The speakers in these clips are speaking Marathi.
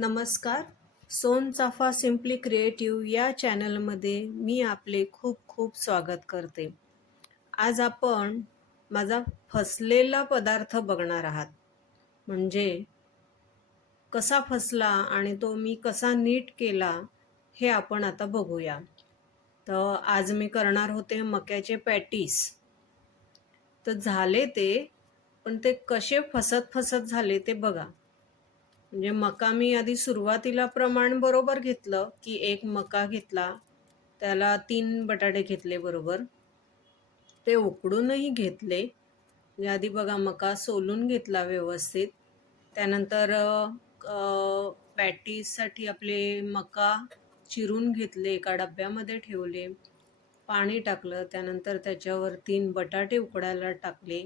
नमस्कार. सोनचाफा सिम्पली क्रिएटिव्ह या चॅनलमध्ये मी आपले खूप खूप स्वागत करते. आज आपण माझा फसलेला पदार्थ बघणार आहात. म्हणजे कसा फसला आणि तो मी कसा नीट केला हे आपण आता बघूया. तर आज मी करणार होते मक्याचे पॅटीस. तर झाले ते पण ते कसे फसत फसत झाले ते बघा. म्हणजे मका मी आधी सुरुवातीला प्रमाण बरोबर घेतलं की एक मका घेतला त्याला तीन बटाटे घेतले बरोबर. ते उकडूनही घेतले. म्हणजे आधी बघा मका सोलून घेतला व्यवस्थित. त्यानंतर पॅटीससाठी आपले मका चिरून घेतले एका डब्यामध्ये ठेवले. पाणी टाकलं त्यानंतर त्याच्यावर तीन बटाटे उकडायला टाकले.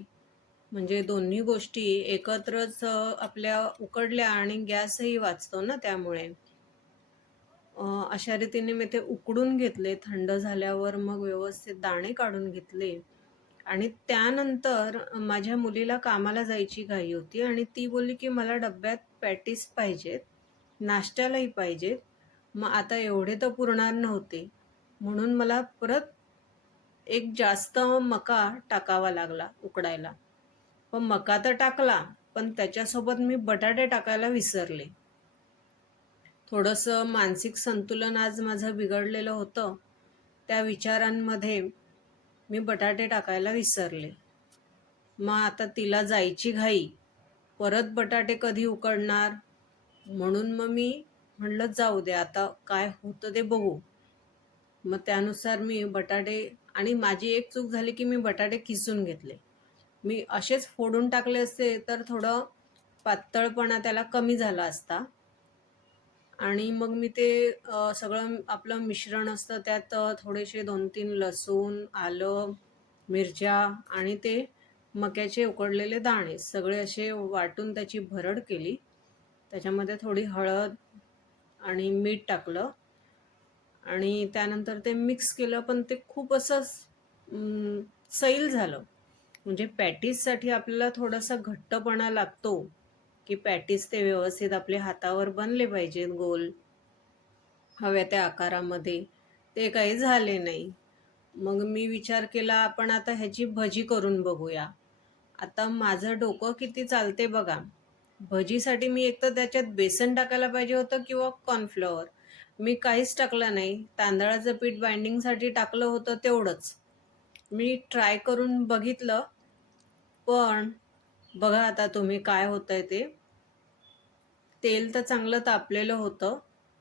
म्हणजे दोन्ही गोष्टी एकत्रच आपल्या उकडल्या आणि गॅसही वाचतो ना त्यामुळे. अशा रीतीने मी ते उकडून घेतले थंड झाल्यावर मग व्यवस्थित दाणे काढून घेतले. आणि त्यानंतर माझ्या मुलीला कामाला जायची घाई होती आणि ती बोलली की मला डब्यात पॅटीस पाहिजेत नाश्त्यालाही पाहिजेत. मग आता एवढे तर पुरणार नव्हते. म्हणून मला परत एक जास्त मका टाकावा लागला उकडायला. पण मका तर टाकला पण त्याच्यासोबत मी बटाटे टाकायला विसरले. थोडंसं मानसिक संतुलन आज माझं बिघडलेलं होतं त्या विचारांमध्ये मी बटाटे टाकायला विसरले. मग आता तिला जायची घाई परत बटाटे कधी उकडणार? म्हणून मग मी म्हणलं जाऊ दे आता काय होतं ते बघू. मग त्यानुसार मी बटाटे आणि माझी एक चूक झाली की मी बटाटे किसून घेतले. मी असेच फोडून टाकले असते तर थोडं पातळपणा त्याला कमी झाला असता. आणि मग मी ते सगळं आपलं मिश्रण असतं त्यात थोडेसे दोन तीन लसूण आलं मिरच्या आणि ते मक्याचे उकडलेले दाणे सगळे असे वाटून त्याची भरड केली. त्याच्यामध्ये थोडी हळद आणि मीठ टाकलं. आणि त्यानंतर ते मिक्स केलं पण ते खूप असं सैल झालं. म्हणजे पॅटीससाठी आपल्याला थोडासा घट्टपणा लागतो की पॅटीस ते व्यवस्थित आपले हातावर बनले पाहिजेत गोल. हव्या त्या आकारामध्ये. ते काही झाले नाही. मग मी विचार केला आपण आता ह्याची भजी करून बघूया. आता माझं डोकं किती चालते बघा. भजीसाठी मी एक तर त्याच्यात बेसन टाकायला पाहिजे होतं किंवा कॉर्नफ्लॉवर मी काहीच टाकलं नाही. तांदळाचं पीठ बाइंडिंगसाठी टाकलं होतं तेवढंच. मी ट्राय करून बघितलं. पण बघा आता तुम्ही काय होतंय ते. तेल तर चांगलं तापलेलं होतं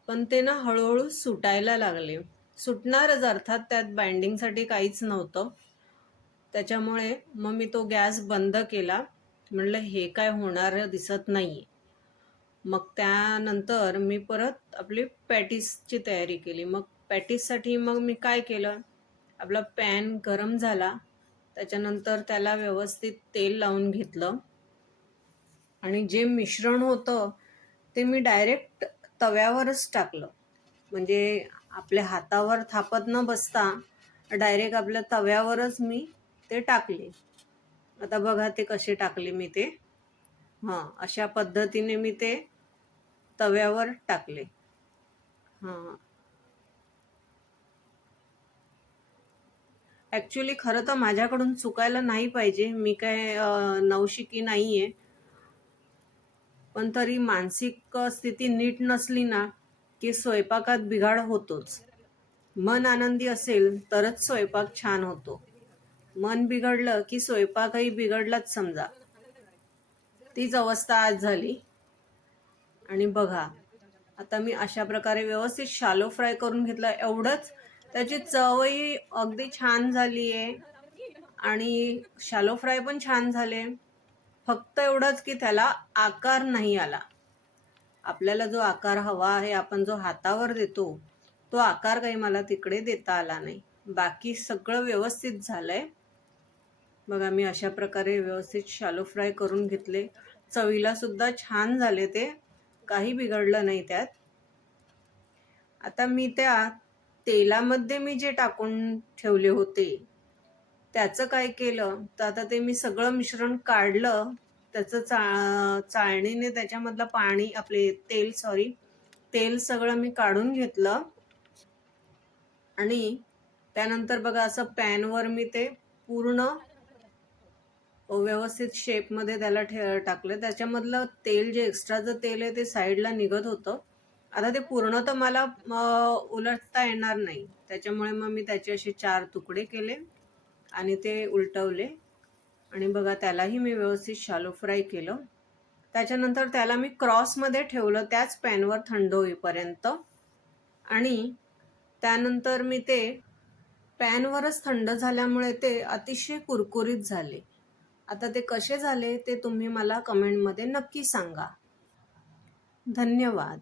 पण ते ना हळूहळू सुटायला लागले. सुटणारच अर्थात त्यात बाइंडिंगसाठी काहीच नव्हतं. त्याच्यामुळे मग मी तो गॅस बंद केला. म्हणलं हे काय होणार दिसत नाही मग त्यानंतर मी परत आपली पॅटीसची तयारी केली. मग पॅटीससाठी मग मी काय केलं? आपला पॅन गरम झाला. त्याच्यानंतर त्याला व्यवस्थित तेल लावून घेतलं. आणि जे मिश्रण होतं ते मी डायरेक्ट तव्यावरच टाकलं. म्हणजे आपल्या हातावर थापत न बसता डायरेक्ट आपल्या तव्यावरच मी ते टाकले. आता बघा ते कसे टाकले मी ते. हां अशा पद्धतीने मी ते तव्यावर टाकले. हां ॲक्च्युली खरं तर माझ्याकडून चुकायला नाही पाहिजे. मी काय नवशिकी नाही आहे पण तरी मानसिक स्थिती नीट नसली ना की स्वयंपाकात बिघाड होतोच. मन आनंदी असेल तरच स्वयंपाक छान होतो. मन बिघडलं की स्वयंपाकही बिघडलाच समजा. तीच अवस्था आज झाली. आणि बघा आता मी अशा प्रकारे व्यवस्थित शालो फ्राय करून घेतला एवढंच त्याची चवही अगदी छान झाली आहे आणि शालो फ्राय पण छान झाले. फक्त एवढंच की त्याला आकार नाही आला. आपल्याला जो आकार हवा आहे आपण जो हातावर देतो तो आकार काही मला तिकडे देता आला नाही. बाकी सगळं व्यवस्थित झालंय. बघा मी अशा प्रकारे व्यवस्थित शालो फ्राय करून घेतले. चवीला सुद्धा छान झाले ते. काही बिघडलं नाही त्यात. आता मी त्या तेलामध्ये मी जे टाकून ठेवले होते त्याचं काय केलं? तर आता ते मी सगळं मिश्रण काढलं. त्याचं चा चाळणीने त्याच्यामधलं पाणी आपले तेल सॉरी तेल सगळं मी काढून घेतलं. आणि त्यानंतर बघा असं पॅनवर मी ते पूर्ण व्यवस्थित शेपमध्ये त्याला ठे टाकलं. त्याच्यामधलं तेल जे एक्स्ट्राचं तेल आहे ते साईडला निघत होतं. आता ते पूर्ण तर मला उलटता येणार नाही. त्याच्यामुळे मग मी त्याचे असे चार तुकडे केले आणि ते उलटवले. आणि बघा त्यालाही मी व्यवस्थित शालो फ्राय केलं. त्याच्यानंतर त्याला मी क्रॉसमध्ये ठेवलं त्याच पॅनवर थंड होईपर्यंत. आणि त्यानंतर मी ते पॅनवरच थंड झाल्यामुळे ते अतिशय कुरकुरीत झाले. आता ते कसे झाले ते तुम्ही मला कमेंटमध्ये नक्की सांगा. धन्यवाद.